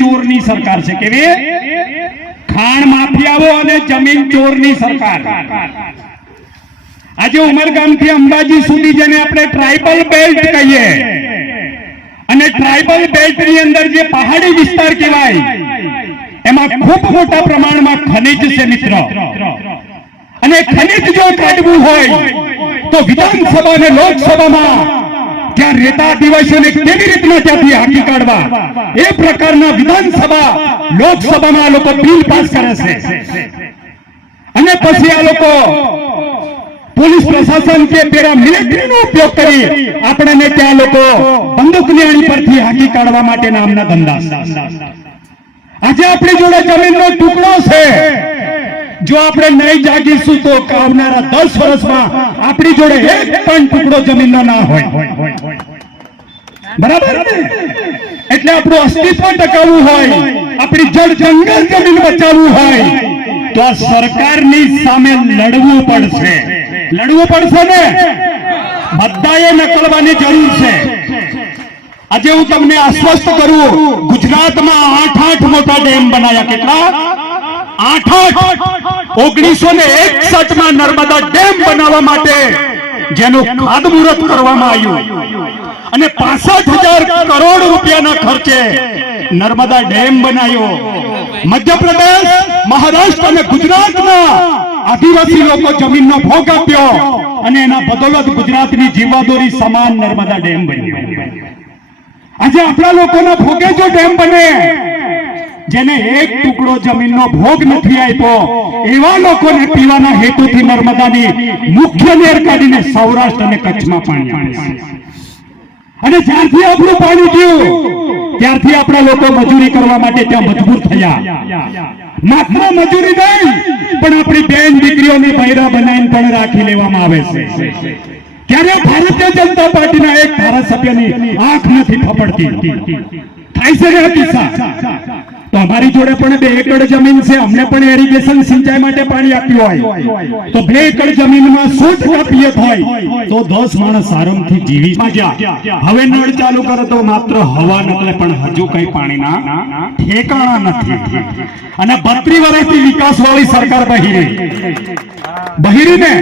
ચોરની સરકાર છે. કેવી? ખાણ માફિયાઓ અને જમીન ચોરની સરકાર. આજે ઉમરગામથી અંબાજી સુધી જેને આપણે ટ્રાઇબલ બેલ્ટ કહીએ, અને ટ્રાઇબલ બેલ્ટની અંદર જે પહાડી વિસ્તાર કહેવાય એમાં ખૂબ મોટા પ્રમાણમાં ખનિજ છે મિત્ર. અને ખનિજ જો કાઢવું હોય તો વિધાનસભા અને લોકસભામાં ત્યાં રહેતા આદિવાસીઓને કેવી રીતના ત્યાંથી હાંકી કાઢવા એ પ્રકારના વિધાનસભા લોકસભામાં આ લોકો બિલ પાસ કરે છે. અને પછી આ લોકો પોલીસ પ્રશાસન કે પેરામિલિટરીનો ઉપયોગ કરી આપણને ત્યાં લોકો બંદૂકની અણી પરથી હાંકી કાઢવા માટે નામના ધંધા. આજે આપણી જોડે જમીનનો ટુકડો છે. જો આપણે નહીં જાગીશું તો આવનારા 10 વર્ષમાં આપણી જોડે એક પણ ટુકડો જમીનનો ના હોય. બરાબર ને? એટલે આપણું અસ્તિત્વ ટકાવવું હોય, આપણી જળ જંગલ જમીન બચાવવું હોય તો આ સરકારની સામે લડવું પડશે. લડવું પડશે ને? બધાએ નકળવાની જરૂર છે. આજે હું તમને આશ્વસ્ત કરું, ગુજરાતમાં 8 મોટા ડેમ બનાવ્યા. કેટલા? 8. 1961માં નર્મદા ડેમ બનાવવા માટે જેનું ખાતમુહૂર્ત કરવામાં આવ્યું અને 65,000 કરોડ રૂપિયાના ખર્ચે નર્મદા ડેમ બનાવ્યો. મધ્યપ્રદેશ, મહારાષ્ટ્ર અને ગુજરાતના આદિવાસી લોકો જમીનનો ભોગ આપ્યો અને એના બદોલત ગુજરાતની જીવાદોરી સમાન નર્મદા ડેમ બન્યો. આજે આપણા લોકોના ભોગે જો ડેમ બને, જેને એક ટુકડો જમીનનો ભોગ નથી આપ્યો એવા લોકોને પીવાના હેતુથી નર્મદાની મુખ્ય નહેર કાઢીને સૌરાષ્ટ્ર અને કચ્છમાં પાણી આપે છે. અને જ્યારથી આપણું પાણી ગયું ત્યારથી આપણા લોકો મજૂરી કરવા માટે ત્યાં મજબૂર થયા. માત્ર મજૂરી નહીં પણ આપણી બેન દીકરીઓને બૈરા બનાવીને પણ રાખી લેવામાં આવે છે. ત્યારે ભારતીય જનતા પાર્ટીના એક ધારાસભ્યની આંખ નથી ફફડતી. થાય છે ને કિસ્સા? તો અમારી જોડે પણ 2 એકડ જમીન છે. અમને પણ ઇરિગેશન સિંચાઈ માટે પાણી આપ્યું હોય તો 2 એકડ જમીનમાં 100% પિયત હોય તો 10 માણસ આરામથી જીવી ગયા. હવે નળ ચાલુ કરો તો માત્ર હવા નકલે, પણ હજુ કઈ પાણીના ઠેકાણા નથી. અને 32 વર્ષથી વિકાસવાળી સરકાર બહિરીને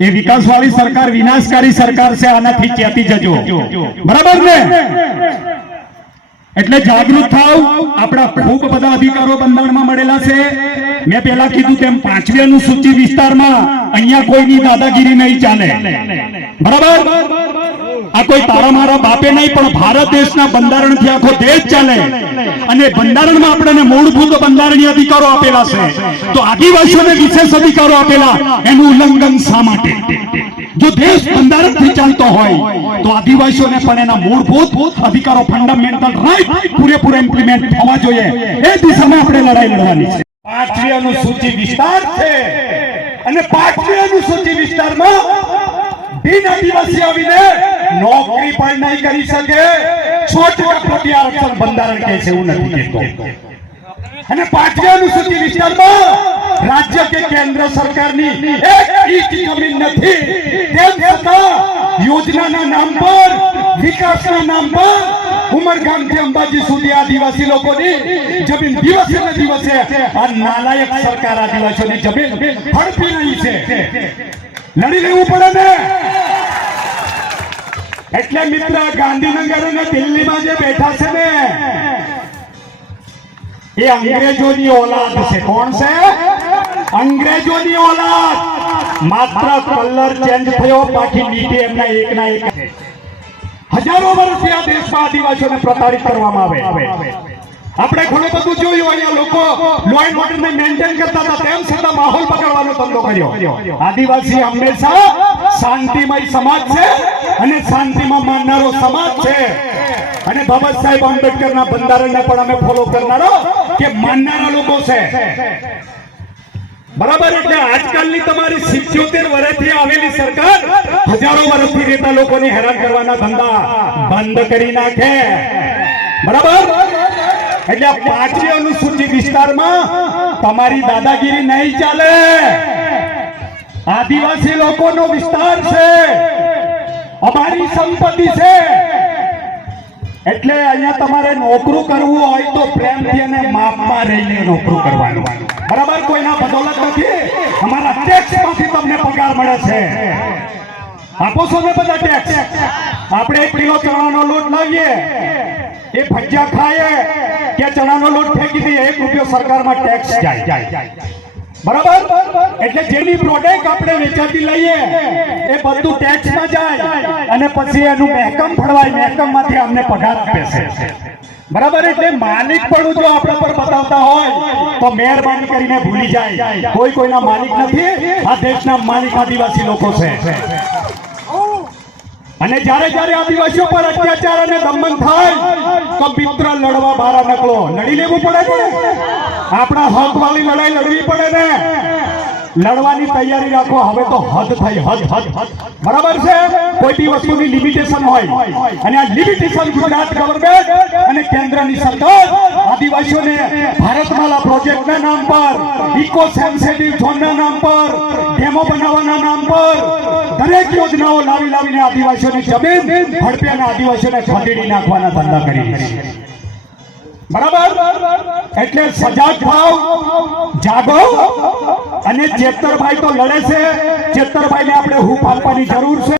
એ વિકાસવાળી સરકાર વિનાશકારી સરકાર છે. આનાથી ચેતી જજો. બરાબર ને? એટલે જાગૃત થાવ. આપણા ખૂબ બધા અધિકારો બંધારણમાં મળેલા છે. મેં પહેલા કીધું તેમ 5મી અનુસૂચિ વિસ્તારમાં અહીંયા કોઈની દાદાગીરી નહીં ચાલે. બરાબર? આ કોઈ તારા મારા બાપે નહીં, પણ ભારત દેશના બંધારણથી આખો દેશ ચાલે. અને બંધારણમાં આપણને મૂળભૂત બંધારણીય અધિકારો આપેલા છે. તો આદિવાસીઓને વિશેષ અધિકારો આપેલા, એનું ઉલ્લંઘન શા માટે? જો દેશ બંધારણથી ચાલતો હોય તો આદિવાસીઓને પણ એના મૂળભૂત અધિકારો, ફંડામેન્ટલ રાઈટ પૂરેપૂરા ઇમ્પ્લિમેન્ટ થવા જોઈએ. એ દિશામાં આપણે લડાઈ લડવાની છે. 5મી અનુસૂચિ વિસ્તાર છે અને 5મી અનુસૂચિ વિસ્તારમાં બિન આદિવાસી આવીને નોકરી પણ નહીં કરી શકે. 6% પ્રતિ આરક્ષણ બંધારણ કહે છે, એવું નથી કહેતો. અને 5મી અનુસૂચિ વિસ્તારમાં રાજ્ય કે કેન્દ્ર સરકારની એક ઇંચ જમીન નથી. તેમ છતાં યોજનાના નામ પર, વિકાસના નામ પર ઉમરગામથી અંબાજી સુધી આદિવાસી લોકોની જમીન દિવસે ને દિવસે આ નાલાયક સરકાર આદિવાસીઓની જમીન હડપી રહી છે. લડી લેવું પડે ને? એટલે મિત્ર, ગાંધીનગર અને દિલ્હીમાં જે બેઠા છે ને એ અંગ્રેજોની ઓલાદ છે. કોણ છે? અંગ્રેજોની ઓલાદ. માત્ર કલર ચેન્જ થયો, બાકી નીતિ એમના એકના એક. હજારો વર્ષથી આ દેશમાં આદિવાસીઓને પ્રતાડિત કરવામાં આવે. આપણે ઘણું બધું જોયું. અહીંયા લોકો લો એન્ડ ઓર્ડરને મેન્ટેન કરતા હતા, તેમ છતાં માહોલ બગાડવાનો ધંધો કર્યો. આદિવાસી હંમેશા શાંતિમય સમાજ છે અને શાંતિમાં માનનારો સમાજ છે. અને બાબા સાહેબ આંબેડકરના બંધારણને પણ અમે ફોલો કરનારો કે માનનારા લોકો છે. બરાબર? એટલે આજકાલની તમારી 77 વર્ષથી આવેલી સરકાર હજારો વર્ષથી રહેતા લોકોને હેરાન કરવાના ધંધા બંધ કરી નાખે. બરાબર? એટલે 5મી અનુસૂચિ વિસ્તારમાં તમારી દાદાગીરી નહીં ચાલે. આદિવાસી લોકોનો વિસ્તાર છે, અમારી સંપત્તિ છે. એટલે અહીંયા તમારે નોકરું કરવું હોય તો પ્રેમથી અને માપમાં રહીને નોકરું કરવાનું, બરાબર? કોઈના બદોલત નથી. અમારા ટેક્સમાંથી તમને પગાર મળે છે. આપો છો ને બધા ટેક્સ? આપણે 1 કિલો ચણાનો લોટ લાવીએ, એ ભજીયા ખાઈએ કે ચણાનો લોટ ફેંકી દઈએ, 1 રૂપિયો સરકારમાં ટેક્સ જાય, બરાબર? એટલે જેની પ્રોડક્ટ આપણે વેચાતી લઈએ એ બધું ટેક્સમાં જાય અને પછી એનું મહેકમ ફળવાય, મહેકમમાંથી અમને પગાર આપે છે, બરાબર? એટલે માલિક પણ જો આપણા પર બતાવતા હોય તો મહેરબાની કરીને ભૂલી જાય, કોઈના માલિક નથી. આ દેશના માલિક આદિવાસી લોકો છે. અને જ્યારે આદિવાસીઓ પર અત્યાચાર અને દમન થાય તો મિત્ર લડવા બહાર નીકળો, લડી લેવું પડે ને. આપણા હક વાળી લડાઈ લડવી પડે ને. લડવાની તૈયારી રાખો. હવે તો હદ થઈ, હદ, બરાબર છે? કોઈ બી વસ્તુની લિમિટેશન હોય અને આ લિમિટેશન ગુજરાત ગવર્નમેન્ટ અને કેન્દ્રની સરકાર આદિવાસીઓને ભારતમાલા પ્રોજેક્ટના નામ પર, ઇકો સેન્સિટિવ ઝોનના નામ પર, ડેમો બનાવવાના નામ પર દરેક યોજનાઓ લાવીને આદિવાસીઓની જમીન હડપે અને આદિવાસીઓને ખદેડી નાખવાના ધંધા કરી, બરાબર? એટલે સજાગ થાવ, જાગો. અને ચેતરભાઈ તો લડે છે, ચેતરભાઈને આપણે હૂંફ આપવાની જરૂર છે.